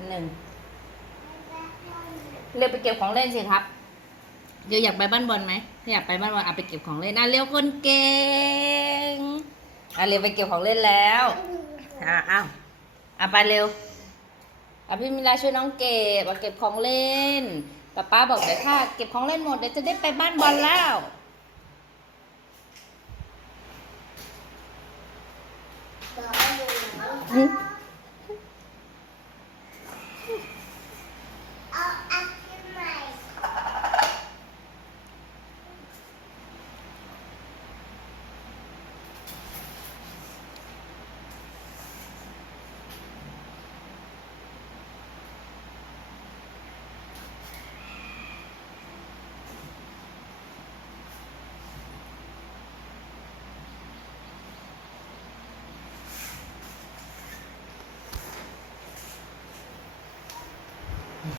นหนึ่งเร็วไปเก็บของเล่นสิครับเดี๋ยวอยากไปบ้านบอลไหมถ้าอยากไปบ้านบอลเอาไปเก็บของเล่นอะเร็วคนเก่งอะเร็วไปเก็บของเล่นแล้วอะอ้าวอะไปเร็วอะพี่มิลาช่วยน้องเก็บอ่เก็บของเล่นป้าป้าบอกเดี๋ยวถ้าเก็บของเล่นหมดเดี๋ยวจะได้ไปบ้านบอลแล้วอืม